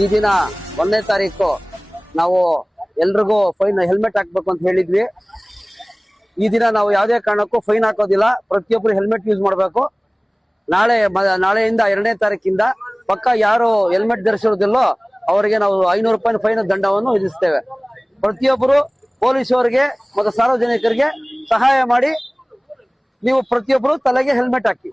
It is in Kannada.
ಈ ದಿನ 1ನೇ ತಾರೀಕು ನಾವು ಎಲ್ರಿಗೂ ಫೈನ್ ಹೆಲ್ಮೆಟ್ ಹಾಕ್ಬೇಕು ಅಂತ ಹೇಳಿದ್ವಿ. ಈ ದಿನ ನಾವು ಯಾವುದೇ ಕಾರಣಕ್ಕೂ ಫೈನ್ ಹಾಕೋದಿಲ್ಲ. ಪ್ರತಿಯೊಬ್ಬರು ಹೆಲ್ಮೆಟ್ ಯೂಸ್ ಮಾಡಬೇಕು. ನಾಳೆಯಿಂದ 2ನೇ ತಾರೀಕಿಂದ ಪಕ್ಕ ಯಾರು ಹೆಲ್ಮೆಟ್ ಧರಿಸಿರೋದಿಲ್ಲೋ ಅವರಿಗೆ ನಾವು 500 ರೂಪಾಯಿ ಫೈನ್ ದಂಡವನ್ನು ವಿಧಿಸ್ತೇವೆ. ಪ್ರತಿಯೊಬ್ಬರು ಪೊಲೀಸರಿಗೆ ಮತ್ತು ಸಾರ್ವಜನಿಕರಿಗೆ ಸಹಾಯ ಮಾಡಿ. ನೀವು ಪ್ರತಿಯೊಬ್ಬರು ತಲೆಗೆ ಹೆಲ್ಮೆಟ್ ಹಾಕಿ.